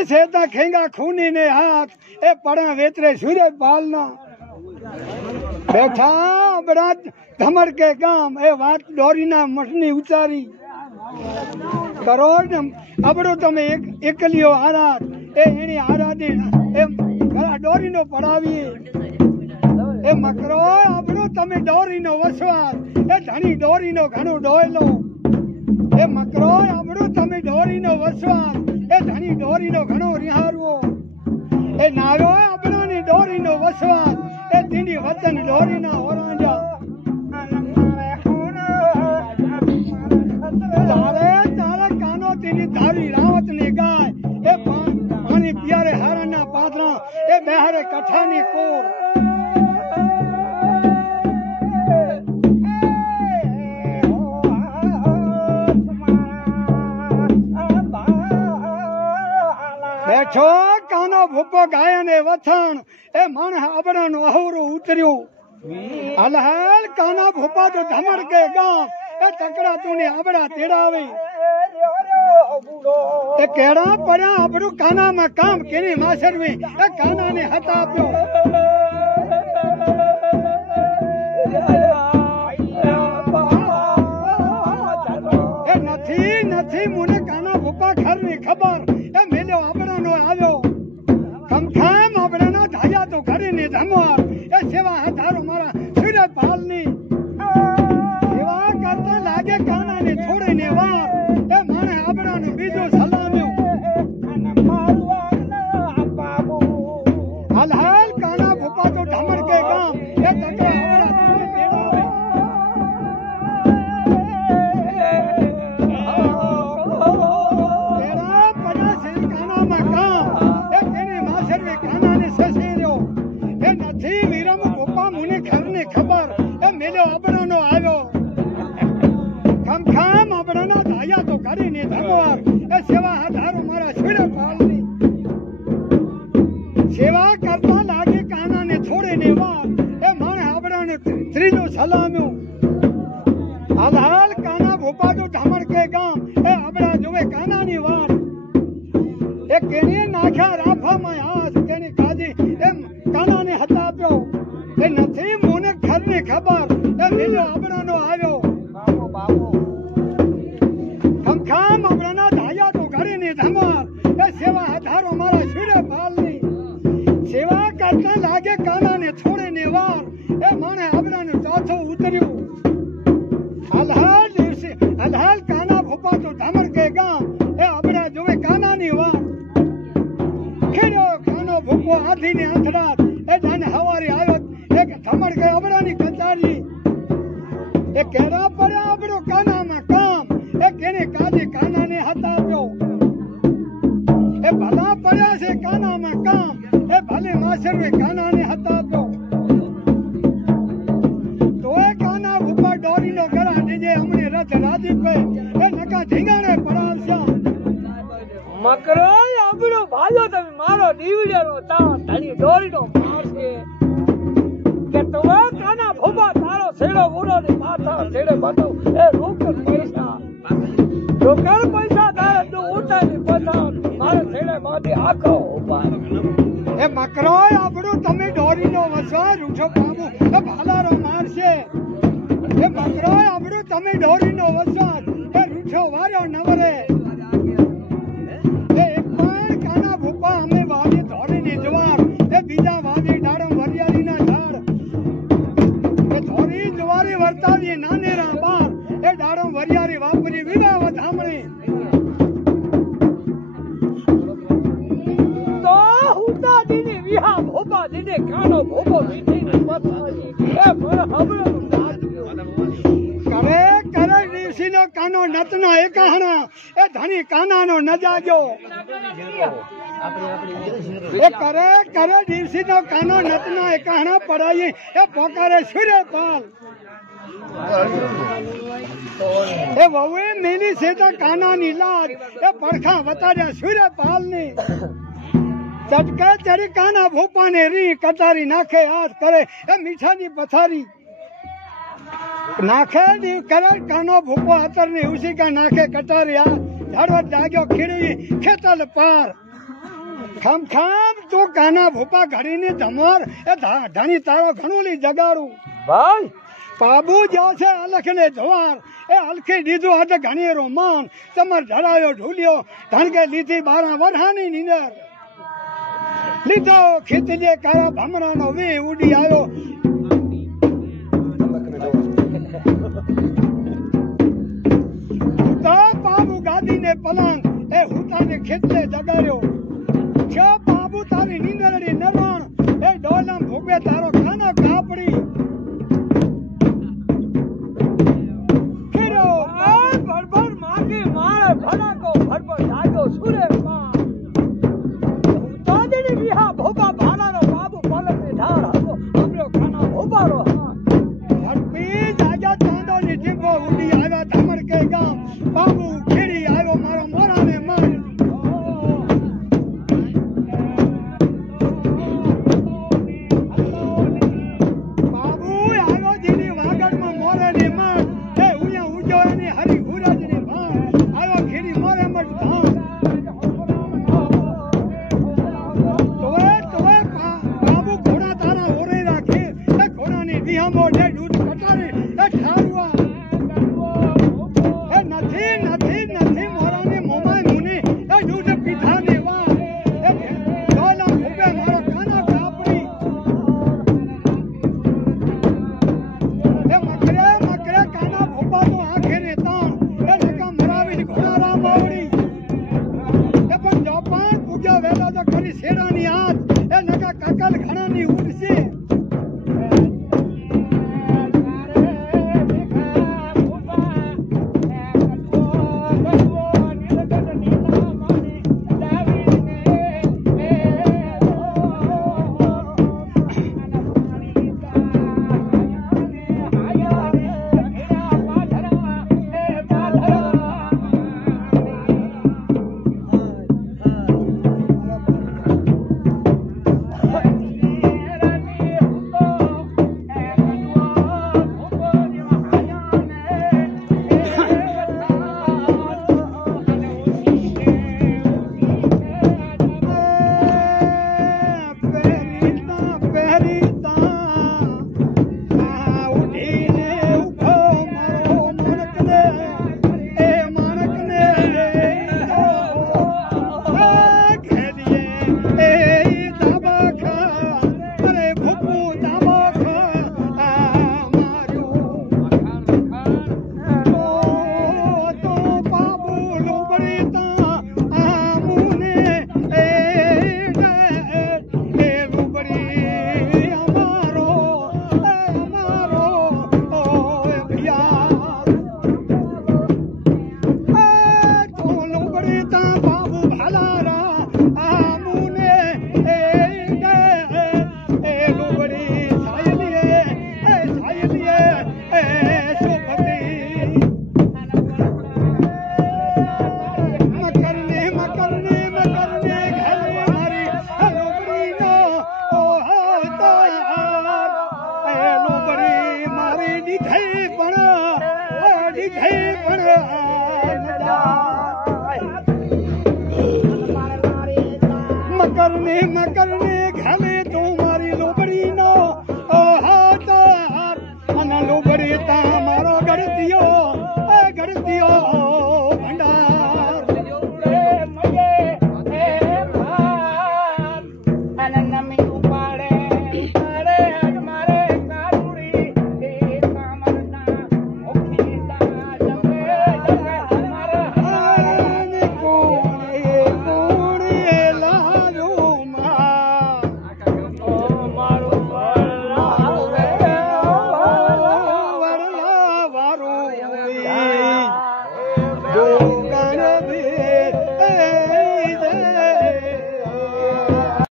मिली सेता खेंगा खूनी ने हाथ ए पड़ा वेतरे सूर्य पालना बैठा बड़ा धमड़ के काम ए वात डोरीना मठनी उचारी करो अबड़ो तमे एकलियो आराध ए एनी आराधे ए घरा डोरीनो पड़ावी ए मकरो अबड़ो तमे डोरीनो वसवास ए धनी डोरीनो घणो डोयलो ए मकरो अबड़ो तमे डोरीनो वसवास ए धनी डोरीनो घणो रिहारवो ए नारो अबड़ो नी डोरीनो वसवास ए दीनी वचन डोरीना ओरांजा तारे तारा कानो तेरी धारी रावत ने गाय ए पानी प्यारे हरना पादरा ए बहरे कठानी कोर बैठो कानो भूपो गाय ने वथण ए मन अबड़ा नो अहोरो उतरियो हल हल काना भूपा तो धमड़ के गांव ए तकड़ा तूने अबड़ा तेड़ावे ए केड़ा पड़ा अबड़ू काना में काम केने मासर में ए काना ने हता पियो ए नथी नथी मुने काना भूपा घर ने खबर ए मेलो अबड़ा नो आयो कम खाम अबड़ा ना धाया तो घरे ने धमवार ए सेवा हजारो मारा सूर्य पालनी लागे काना ने छोड़े ने वार ए माने अबड़ा ने बीजो सलाम्यो हल हल काना भूपा तो ढमड़ के गांव ए तकड़ा अबड़ा तुझे देवावे तेरा पड़ा से काना में काम ए तेने मासर में काना ने ससेरियो ए नथी वीरम भूपा मुने घर ने खबर ए मेलो अबड़ा नो आयो कम खाम अबड़ना धाया तो घरे ने धमवार ए सेवा हजारो मारा सूर्य पालनी सेवा करता लागे काना ने छोड़े ने वार ए माने अबड़ा ने त्रीजो सलाम्यो हाल हाल काना भूपा तो ढमड़ के गांव ए अबड़ा जोवे काना नी वार ए केने नाखा राफा में हाथ केने काजी ए काना ने हता पियो ए नथी मुने घर ने खबर ए मेलो अबड़ा नो आयो खाम अबड़ना धाया तो घरे ने धमार ए सेवा हजारो मारा सूर्य पालनी सेवा करता लागे काना ने छोड़े ने वार ए माने अबड़ा ने चौथो उतरियो हलहाल काना भूपा तो धमड़ के गांव ए अबड़ा जोवे काना नी वार खेड़ो कानो भूपो आधी ने अंधरात ए जाने हवारी आयो एक धमड़ के अबड़ा नी कचारी ए केड़ा पड़ा अबड़ो काना में काम ए केने काजे काना ने हता पियो ए भला पड़ा से काना में काम ए भले मासर में काना ने हता पियो तो ए काना भूपा डोरी नो करा दीजे हमने रथ राजी पे ए नका ढींगाने पड़ावशा मकरो अबड़ो भालो तमे मारो दीवड़ो ता तारी डोरी नो मारसे के तो काना भूपा तारो सेड़ो गुड़ो ने माथा सेड़े बतो ए रोक पैसा रोकड़ पैसा तारे तो उठा ने पैसा मारे सेड़े माथे आखो उपाय ए मकरो अबड़ो तमे डोरी नो वसवा रूठो बाबू ए भालारो मारसे ए मकरो अबड़ो तमे डोरी नो वसवा ए रूठो वारो नवरे ए एक बार काना भूपा हमें वादी धोरी ने जवार ए बीजा वादी डाड़म वरियारी ना झाड़ ए धोरी जवारी वर्ता दी नाने रा बार ए डाड़म वरियारी वापरी विवा वधामणी तो हुता दीने विहा भोपा दीने कानो भोपो मीठी ने पतारी ए पर हमरो करे करे ऋषि नो कानो नतना एकाहना ए धनी काना नो न जागो ए करे करे ऋषि नो कानो नतना एकाहना पढ़ाई ए पोकारे सूर्य पाल ए ववे मिली से तो काना नी लाज ए पड़खा बता जा सूर्य पाल ने चटके चढ़ी काना भूपा ने री कटारी नाखे हाथ करे ए मीठा नी पथारी नाखे नी करे कानो भूपो अतर ने उसी का नाखे कटारी हाथ झड़वट जागो खिड़ी खेतल पार ખમ ખમ તું કાના ભૂપા ઘડીની ધમર એ ધણી તારો ઘણું લી જગાડું ભાઈ બાબુ જ્યાં છે અલખ ને જવાર એ અલખી દીધું આજે ઘણી રોમાન તમાર ધરાયો ઢૂલ્યો ધણકે લીધી 12 વર્ષની નીંદર લીધો ખીચલીએ કાળા ભમરાનો વી ઉડી આવ્યો તો બાબુ ગાદીને પલંગ એ હુતાને ખેતલે જગાડ્યો છે બાબુ તારી નીંદરડી નરણ એ ડોલમ ભોગે તારો ખાનો કાપડી કિરો ભરભર માગી મારે ભડાકો ભરભર જાજો સુરે તાદડી વિહા ભોપા ભાલાનો બાબુ પલકની ઢાળ હતો આપણો ખાના ભોપારો હરપી જાજા ચાંદોની ટીંગો ઉડી આવ્યા ધમડકે ગામ બાબુ ખેડી આવ્યો મારો મોરાને માર બાબુ આવ્યો જીની વાગડમાં મોરેની માર એ ઉયા ઉજો એની હરી હુરાજની ભાર આવ્યો ખેડી મોરે મત ભાર તોય બાબુ ઘોડા તારા ઓરે રાખે એ ઘોડાની દિહામો દે દૂધ કટારી એ ઠારુઆ એ નથી નથી નથી મોરાની મોમાય મુની એ દૂધ પીઠાની વા એ ડોલા ભૂપે મારો કાના કાપડી એ મકરે કાના ભૂપા તો આંખે ને તાણ એ નકા મરાવી ઘોડા રામ બાવડી એ પણ જોપાન પૂજા વેલા તો ખરી શેરાની હાથ એ નકા કાકલ ઘણાની ઉડશે મકરની